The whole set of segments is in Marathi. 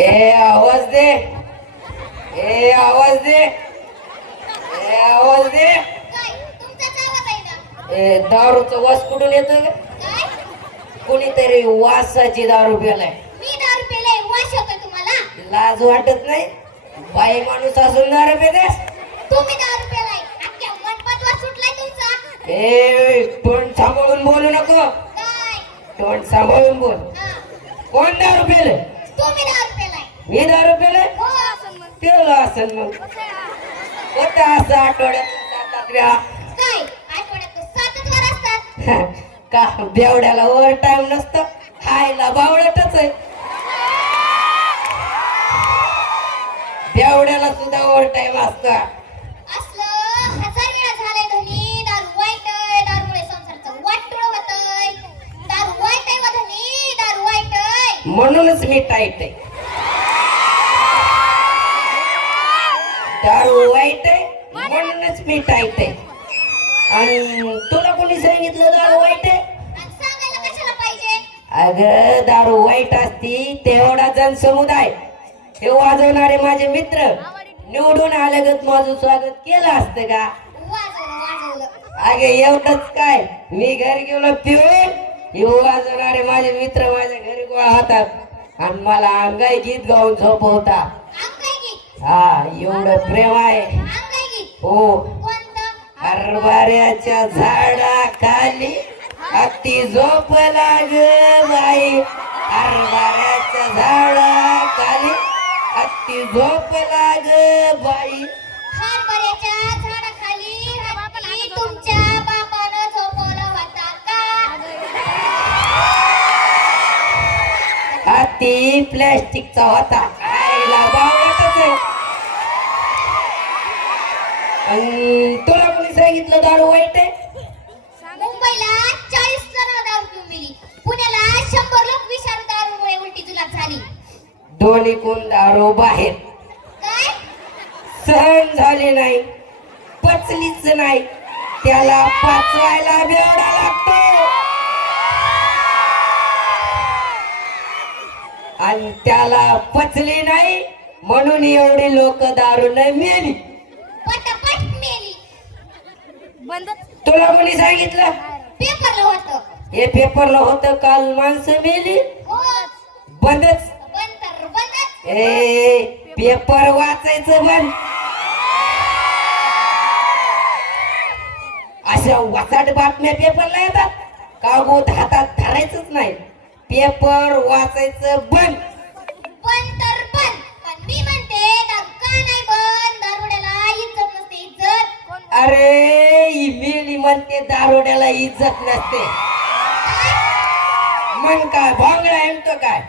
ए आवाज दे, ए आवाज दे, ए आवाज दे. ए दारूचा वास कुठून येतोय का? कोणीतरी वासाची दारू प्यालाय. लाज वाटत नाही? बाई माणूस असून दारू पेतेस? ए तोंड सांभाळून बोलू नको. तोंड सांभाळून बोल. कोण दारू पेले? मी दारू पेले? पेलो असेल मग. होता असं आठवड्यात 7-8 वेळा. का बेवड्याला ओव्हर टाइम नसतं? खायला बावळटच आहे. बेवड्याला सुद्धा ओव्हर टाइम असतं. म्हणूनच मी टाईट आहे. दारू वाईट आहे म्हणूनच मी टाईट आहे. आणि तुला कोणी सांगितलं दारू वाईट आहे? अगं दारू वाईट असती तेवढा जन समुदाय हे वाजवणारे माझे मित्र निवडून आल्यागत माझं स्वागत केलं असतं का? अगे एवढंच काय, मी घरी गेलो पिऊन वाजवणारे माझे मित्र माझ्या घरी गोळा होतात आणि मला अंगाई गीत गाऊन झोपवतात. हा एवढं प्रेम आहे. हो हरभऱ्याच्या झाडाखाली हत्ती झोप लाग बाई. हरभऱ्याच्या झाडाखाली हत्ती झोप लाग बाई. तुमच्या बापानं झोपवला होता का? हत्ती प्लॅस्टिकचा होता. खायला बावळटच आहे. तुला कोणी सांगितलं दारू वाईट आहे? मुंबईला 40 जण दारू पिऊन मेली. पुण्याला 100 लोक विषारी दारूमुळे उलटी जुलाब झाली. दोन्ही कोण दारू बाहेर काय सहन झाले नाही, पचलीच नाही. त्याला पचवायला बेवडा लागतो आणि त्याला पचली नाही म्हणून एवढी लोक दारूने मेली. पटापट मेली. तुला कोणी सांगितलं? पेपरला होतं. हे पेपरला होतं काल माणसं मेली. हो बंदच. बंदच. ए पेपर वाचायचं बंद. अशा वाचाट बातम्या पेपरला येतात. कागद हातात धरायचंच नाही. पेपर वाचायचं बंद. पण मी म्हणते दारू का नाही बंद? दारुड्याला इज्जत नसते. इज्जत अरे ही मेली म्हणते दारोड्याला इज्जत नसते. मन काय भांगडा म्हणतो काय?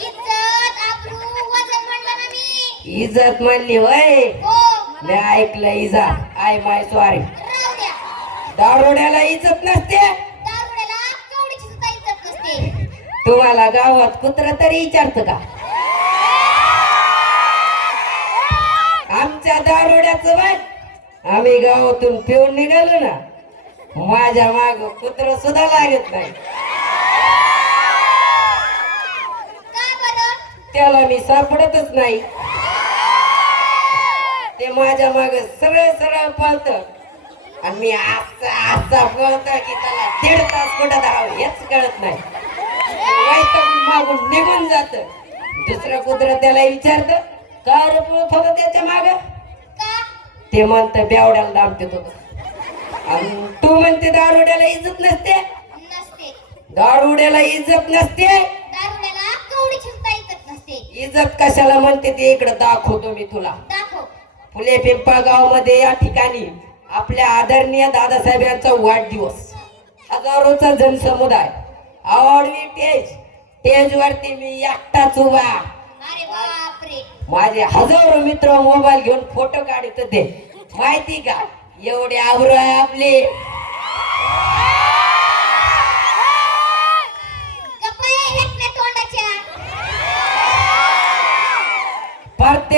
इज्जत आबरू वजन म्हणलं ना मी. इज्जत म्हणली होय. हो मी ऐकलं इज्जत. I my sorry. राहू द्या. दारोड्याला इज्जत नसते. दारुड्याला कवडीची सुद्धा इज्जत नसते. तुम्हाला गावात कुत्र तरी विचारत का? आमच्या दारोड्याचं बघ. आम्ही गावातून पिऊन निघालो ना माझ्या माग कुत्र सुद्धा लागत नाही. का बरं? त्याला मी सापडतच नाही. ते माझ्या माग सरळ सरळ पळत आणि मी असा पळत की त्याला 1.5 तास कुठं धाव हेच कळत नाही. मागून निघून जात. दुसरं कुत्र त्याला विचारत का रे पळत होता त्याच्या माग? का? ते म्हणत बेवड्याला दामते तो. आणि तू म्हणते दारुड्याला इज्जत नसते. नसते. दारुड्याला इज्जत नसते. दारुड्याला कवडीची सुद्धा इज्जत नसते. इज्जत कशाला म्हणते ते इकडे दाखवतो मी तुला. दाखव. फुले पिंपळगाव मध्ये या ठिकाणी आपल्या आदरणीय दादासाहेब यांचा वाढदिवस. हजारोचा जनसमुदाय. आवडवी स्टेज वरती मी एकटाच उभा. अरे बापरे. माझे हजारो मित्र मोबाईल घेऊन फोटो काढत होते. माहिती का एवढे आब्रू आहे आपले.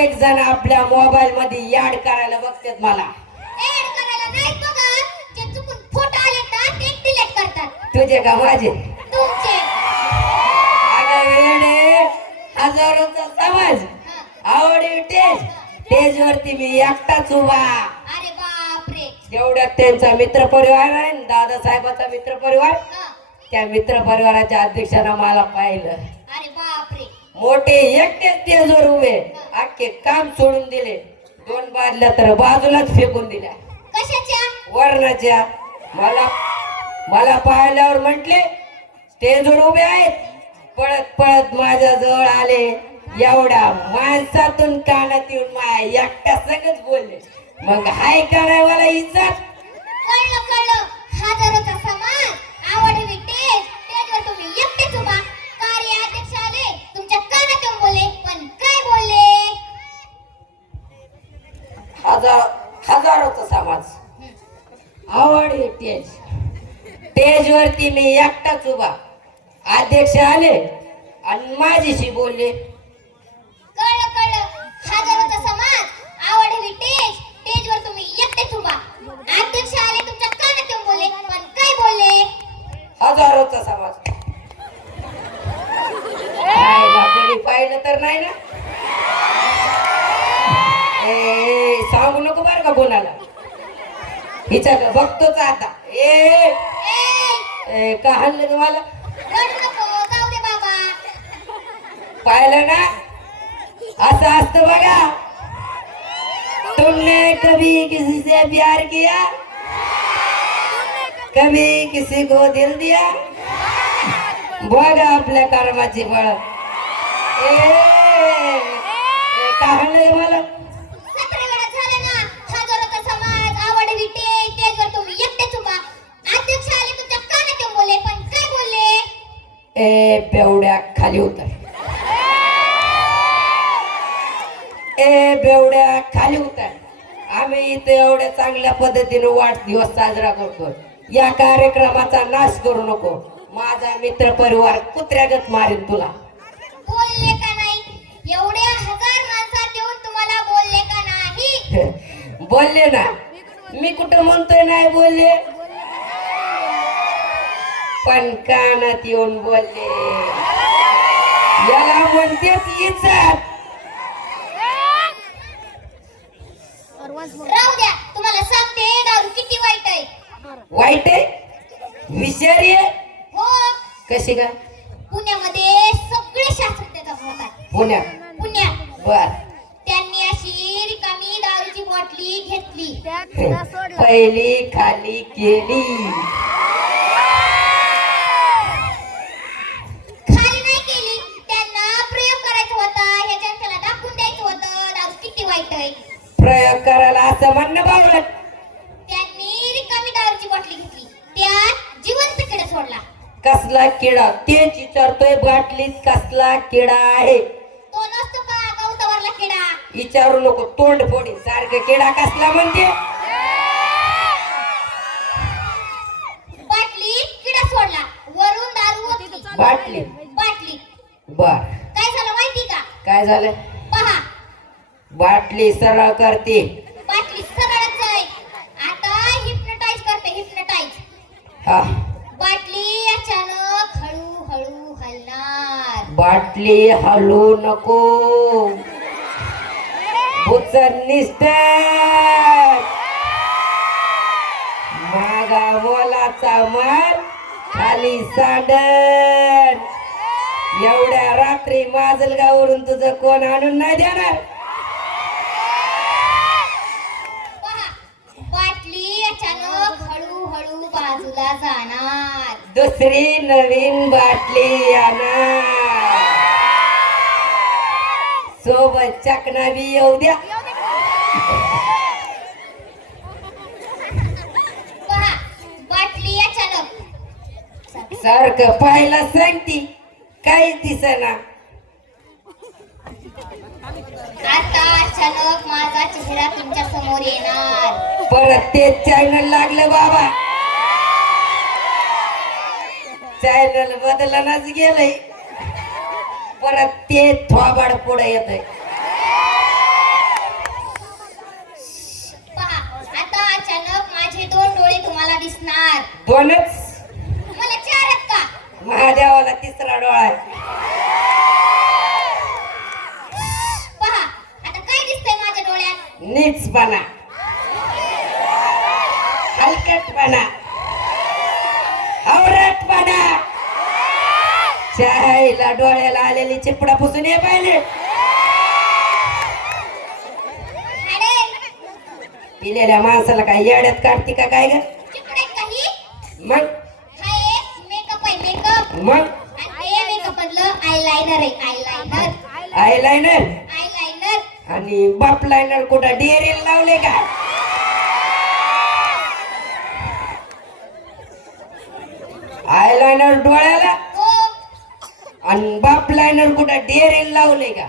प्रत्येक जण आपल्या मोबाईल मध्ये याड करायला बघतात मला. ऍड करायला नाही बघा, जे चुकून फोटो आले ना ते डिलीट करतात. तुझे का माझे? तुमचे. अगं वेडे, हजारोचा समाज, आवडी टेज वरती मी एकटाच उभा. अरे बापरे. जेवढ्यात त्यांचा मित्र परिवार आहे ना, दादासाहेबाचा मित्र परिवार, त्या मित्र परिवाराच्या अध्यक्षानं मला पाहिलं. अरे बापरे. मोठे एकटेच स्टेजवर उभे, अख्खे काम सोडून दिले. 2 बादल्या तर बाजूलाच फेकून दिल्या. कशाच्या? वर्णाच्या. मला पाहिल्यावर म्हटले स्टेजवर उभे आहेत. पळत पळत माझ्या जवळ आले. एवढ्या माणसातून कानात येऊन माझ्या एकट्या संगच बोलले. मग हाय काय मला इज्जत? कळलं. हजारोचा समाज, आवडवी स्टेजवर तुम्ही एकटेच उभा. कार्याध्यक्ष आले, तुमच्या कानात येऊन बोलले, पण काय बोलले? हजारोचा समाज, आवडी टेज वरती मी एकटाच उभा. अध्यक्ष आले आणि माझ्याशी बोलले. कळलं. हजारोचा समाज, आवडवी स्टेजवर तुम्ही एकटेच उभा. अध्यक्ष आले, तुमच्या कानात येऊन बोलले, पण काय बोलले? हजारोचा समाज. पाहिला कोणी पाहिलं तर नाही ना? सांगू नको बरं का कोणाला. हिच्या बघतोच आता. का हाणलं तुम्हाला? रडू नको, जाऊ दे बाबा. पाहिलं ना, असं असतं बघा. तुमने कभी किसी से प्यार किया, कभी किसी को दिल दिया? बघा आपल्या कर्माची फळ. काय मला 17 वेळा झालं ना. हजारोचा समाज, आवडवी स्टेजवर तुम्ही एकटेच उभा. अध्यक्ष आले, तुमच्या कानात येऊन बोलले, पण काय बोलले? बेवड्या खाली उतर. बेवड्या खाली उतर. आम्ही इथे एवढ्या चांगल्या पद्धतीने वाढदिवस साजरा करतो. या कार्यक्रमाचा नाश करू नको. माझा मित्र परिवार कुत्र्यागत मारेल तुला. बोलले का नाही? एवढ्या हजार माणसात येऊन तुम्हाला बोलले का नाही? बोलले ना. मी कुठं म्हणतोय नाही बोलले, पण कानात येऊन बोलले. याला म्हणतेच इज्जत. राहू द्या, तुम्हाला सांगते दारू किती वाईट आहे. वाईट आहे? विषारी आहे? हो. कशी काय? पुण्यामध्ये सगळे शास्त्रज्ञ जमवतात. पुण्यात बर. त्यांनी अशी रिकामी दारूची बाटली घेतली. पहिली खाली केली. खाली नाही केली, त्यांना प्रयोग करायचा होता. ह्याच्यात त्याला दाखवून द्यायचं होतं दारू किती वाईट आहे. प्रयोग करायला असं म्हणणं बावलं. त्यांनी रिकामी दारूची बाटली घेतली, त्यात जिवंत किडा सोडला. कसला किडा? तेच विचारतोय. बाटलीत कसला किडा आहे? तो नसतो का गवतावरला किडा? विचारू नको, तोंड फोडी. सारखं किडा कसला म्हणते? बाटलीत किडा सोडला, वरून दारू होती. बाटली. बर. काय झालं माहिती का? काय झालं? पहा, बाटली सरळ करते. बाटली सरळच आहे. आता हिप्नोटाइज करते, हिप्नोटाइज. हा. बाटली अचानक हळूहळू हलणार. बाटली हलू नको. बुचर निष्ठर. मागा मोलाचा माल खाली सांडण. एवढ्या रात्री माजलगावरून तुझं कोण आणून नाही देणार? पहा, बाटली अचानक हळूहळू बाजूला जाणार. दुसरी नवीन बाटली येणार. सोबत चकना बी येऊ द्या. पहा, बाटली अचानक. सारखं पाहायला सांगती, काहीच दिसेना. आता अचानक माझा चेहरा तुमच्या समोर येणार. परत तेच चॅनल लागलं बाबा. चॅनल बदलनाच गेलंय. परत ते थोबाड पुढे येतंय. दिसणार. दोनच? मला चारच का? महादेवाला तिसरा डोळा आहे. पहा आता काय दिसतंय माझ्या डोळ्यात? नीचपणा, हलकटपणा, आवरटपणा. चायला डोळ्याला आलेली चिपडा पुसून ये पाहिले. पिलेल्या माणसाला काय येड्यात काढते का काय ग? चिपडे काही? मग हा एक मेकअप आहे, मेकअप. मग आणि हे मेकअप मधलं आयलाइनर आहे, आयलाइनर. Eyeliner eyeliner. आणि बाप लायनर कुठं डेअरीला लावले का? आयलाइनर डोळ्याला हो. आणि बाप लायनर कुठं डेअरीला लावले का?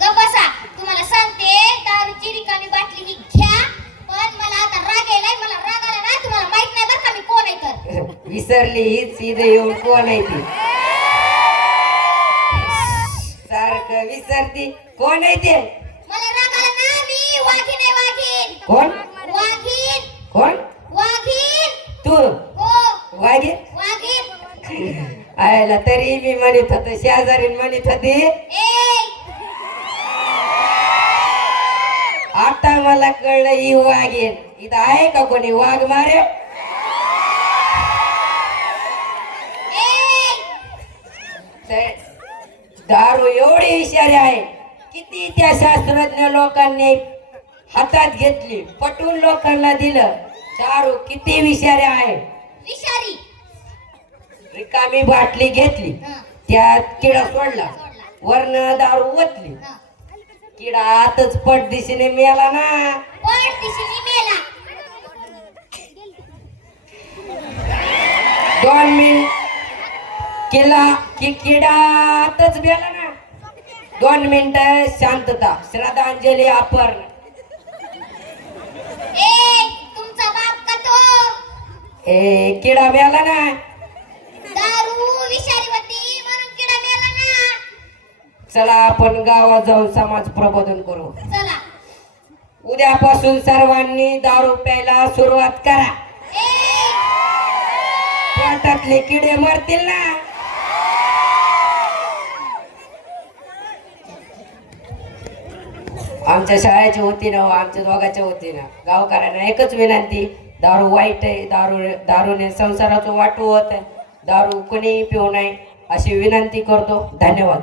गप्प बसा. तुम्हाला सांगते दारूची रिकामी बाटली ही घ्या. पण मला आता राग यायलाय. मला राग आला ना, तुम्हाला माहित नाही बरं का मी कोण आहे तर. विसरली हीच इथे येऊन कोण आहे ती? सारखं विसरती. कोण आहे ते? मला राग आला ना, मी वाघीण आहे, वाघीण. कोण? वाघीण. कोण? वाघीण. तू हो, वागे? वाघीण. आयला तरी मी म्हणत होतो, शेजारी म्हणत होती. ए, आता मला कळलं ही वाघेन. इथं आहे का कोणी वाघ मारे? ए, तर दारू एवढी इशारे आहे. किती त्या शास्त्रज्ञ लोकांनी हातात घेतली, पटवून लोकांना दिलं. दारू किती विषारी आहे. विषारी. रिकामी बाटली घेतली, हं, त्यात किडा सोडला, सोडला. वरनं दारू ओतली. हं. किडा आतच पट दिशेने मेला ना. पण दिशेने मेला. 2 मिनिट केला की किडा आतच मेला ना. 2 मिनिटं शांतता. श्रद्धांजली अपर्ण. ए, तुमचा बाप का तो? ए किडा मेला ना. दारू विषारी होती म्हणून किडा मेला ना. चला आपण गावात जाऊन समाज प्रबोधन करू. चला. उद्यापासून सर्वांनी दारू प्यायला सुरुवात करा. ए, पोटातले किडे मरतील ना. आमच्या शाळेच्या वतीनं, आमच्या दोघांच्या वतीनं गावकऱ्यांना एकच विनंती. दारू वाईट आहे. दारूने संसाराचं वाटू होत आहे. दारू कोणीही पिऊ नये अशी विनंती करतो. धन्यवाद.